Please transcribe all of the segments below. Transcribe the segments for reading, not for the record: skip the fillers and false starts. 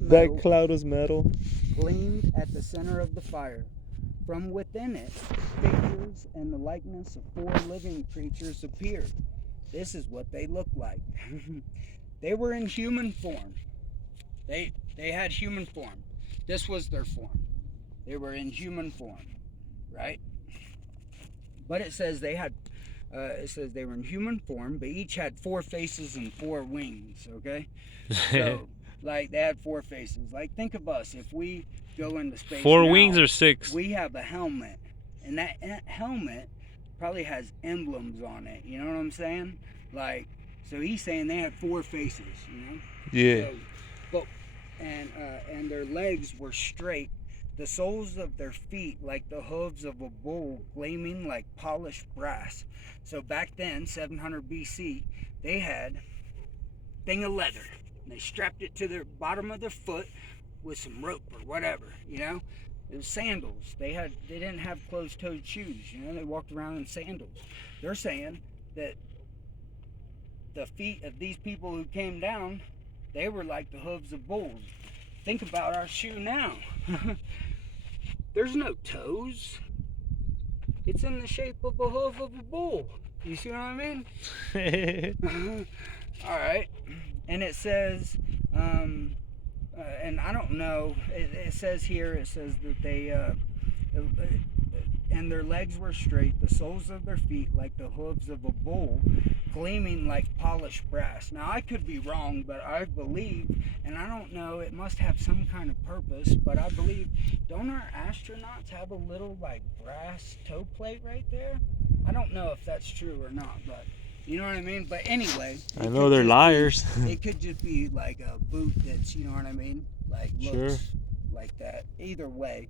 That metal cloud was metal. gleamed at the center of the fire. From within it, figures in the likeness of 4 living creatures appeared. This is what they looked like. They were in human form. They had human form. This was their form. They were in human form, right? But it says they were in human form, but each had 4 faces and 4 wings, okay? So, like, they had 4 faces. Like, think of us. If we go into space 4 now, wings or 6? we have a helmet. And that helmet probably has emblems on it. You know what I'm saying? Like, so he's saying they had 4 faces, you know? Yeah. So, and their legs were straight, the soles of their feet like the hooves of a bull, gleaming like polished brass. So back then, 700 BC, they had a thing of leather. And they strapped it to the bottom of their foot with some rope or whatever, you know? It was sandals. They didn't have closed-toed shoes, you know? They walked around in sandals. They're saying that the feet of these people who came down, they were like the hooves of bulls. Think about our shoe now. There's no toes. It's in the shape of a hoof of a bull. You see what I mean? All right. And it says, and I don't know, it says here, it says that they, and their legs were straight, the soles of their feet like the hooves of a bull, gleaming like polished brass. Now, I could be wrong, but I believe, and I don't know, it must have some kind of purpose, but I believe, don't our astronauts have a little, like, brass toe plate right there? I don't know if that's true or not, but you know what I mean? But anyway, I know they're liars. It could just be like a boot that's, you know what I mean? Like, looks like that. Either way.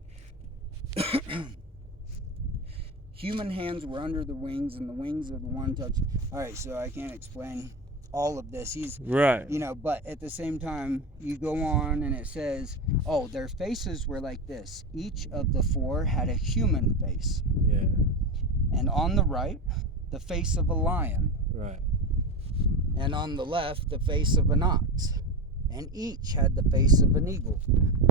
Human hands were under the wings, and the wings of the one touched. All right, so I can't explain all of this. He's right. You know, but at the same time, you go on and it says, oh, their faces were like this. Each of the 4 had a human face. Yeah. And on the right, the face of a lion. Right. And on the left, the face of an ox. And each had the face of an eagle.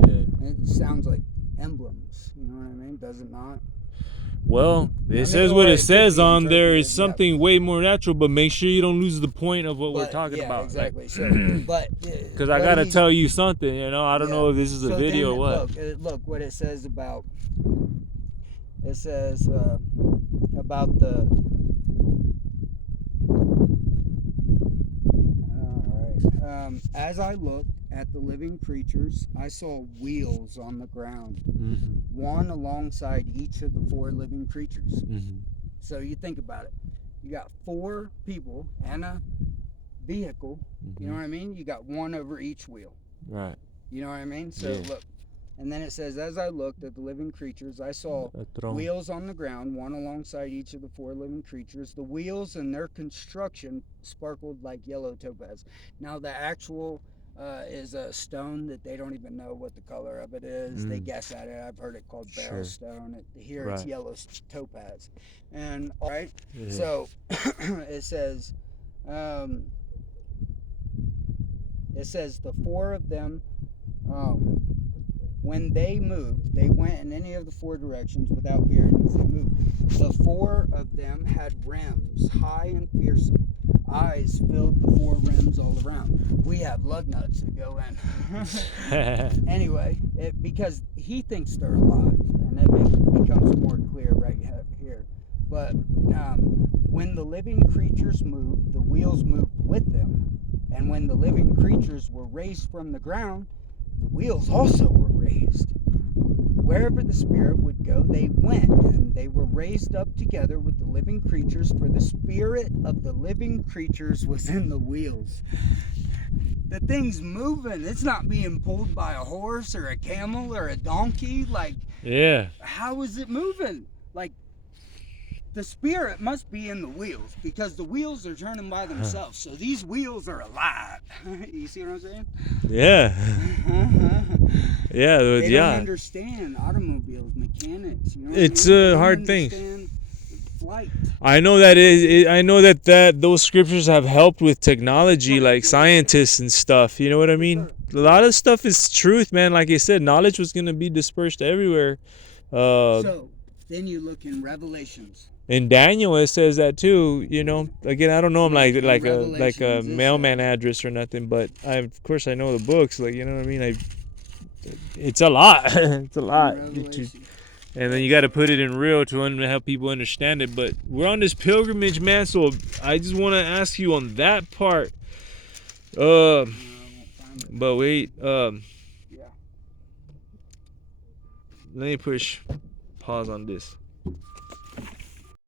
Yeah. It sounds like emblems. You know what I mean? Does it not? Well, it says what it says on there is something way more natural, but make sure you don't lose the point of what we're talking about. Exactly. Like, so, but because I gotta tell you something, you know. I don't know if this is a video or what. Look what it says about. It says about the. All right. As I looked at the living creatures, I saw wheels on the ground, one alongside each of the 4 living creatures. So you think about it. You got 4 people and a vehicle. You know what I mean? You got one over each wheel. Right. You know what I mean? So look. And then it says, as I looked at the living creatures, I saw wheels on the ground, one alongside each of the 4 living creatures. The wheels and their construction sparkled like yellow topaz. Now, the actual is a stone that they don't even know what the color of it is. They guess at it. I've heard it called beryl stone. Here it's yellow topaz. And, all right, so it says the 4 of them, when they moved, they went in any of the 4 directions without veering as they moved. The 4 of them had rims, high and fearsome. Eyes filled the 4 rims all around. We have lug nuts that go in. Anyway, because he thinks they're alive, and it becomes more clear right here. But when the living creatures moved, the wheels moved with them. And when the living creatures were raised from the ground, the wheels also were raised. Wherever the spirit would go, they went, and they were raised up together with the living creatures, for the spirit of the living creatures was in the wheels. The thing's moving. It's not being pulled by a horse or a camel or a donkey. Like, how is it moving? Like, the spirit must be in the wheels, because the wheels are turning by themselves. So these wheels are alive. You see what I'm saying? Yeah. They don't understand automobiles, mechanics. You know it's a hard thing. flight. I know that I know that those scriptures have helped with technology, like scientists and stuff. You know what I mean? A lot of stuff is truth, man. Like I said, knowledge was gonna be dispersed everywhere. So then you look in Revelations. In Daniel, it says that too. You know, again, I don't know. I'm like a Revelations, it mailman address or nothing, but of course I know the books. Like, you know what I mean? It's a lot. It's a lot. And then you got to put it in real to help people understand it. But we're on this pilgrimage, man. So I just want to ask you on that part. But wait. Let me push pause on this.